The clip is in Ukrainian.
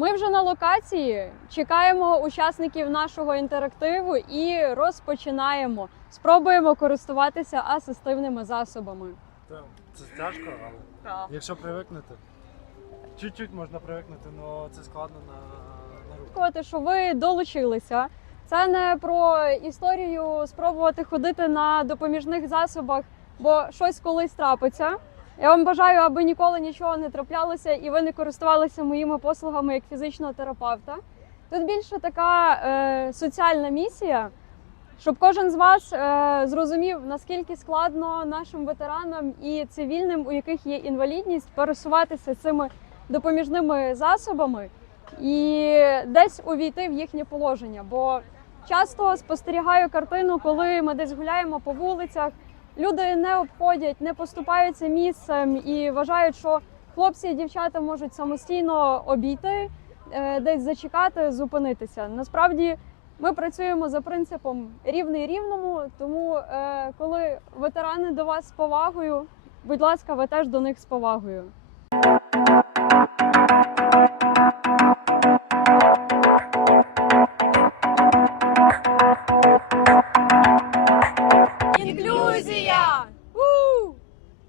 Ми вже на локації чекаємо учасників нашого інтерактиву і розпочинаємо. Спробуємо користуватися асистивними засобами. Так, це тяжко, але Так. якщо привикнути, чуть-чуть можна привикнути, але це складно на, на руку. Дякувати, що ви долучилися. Це не про історію спробувати ходити на допоміжних засобах, бо щось колись трапиться. Я вам бажаю, аби ніколи нічого не траплялося і ви не користувалися моїми послугами як фізичного терапевта. Тут більше така е, соціальна місія, щоб кожен з вас е, зрозумів, наскільки складно нашим ветеранам і цивільним, у яких є інвалідність, пересуватися цими допоміжними засобами і десь увійти в їхнє положення. Бо часто спостерігаю картину, коли ми десь гуляємо по вулицях, люди не обходять, не поступаються місцем і вважають, що хлопці і дівчата можуть самостійно обійти, е, десь зачекати, зупинитися. Насправді. Ми працюємо за принципом рівний рівному, тому е, коли ветерани до вас з повагою, будь ласка, ви теж до них з повагою. Грузія!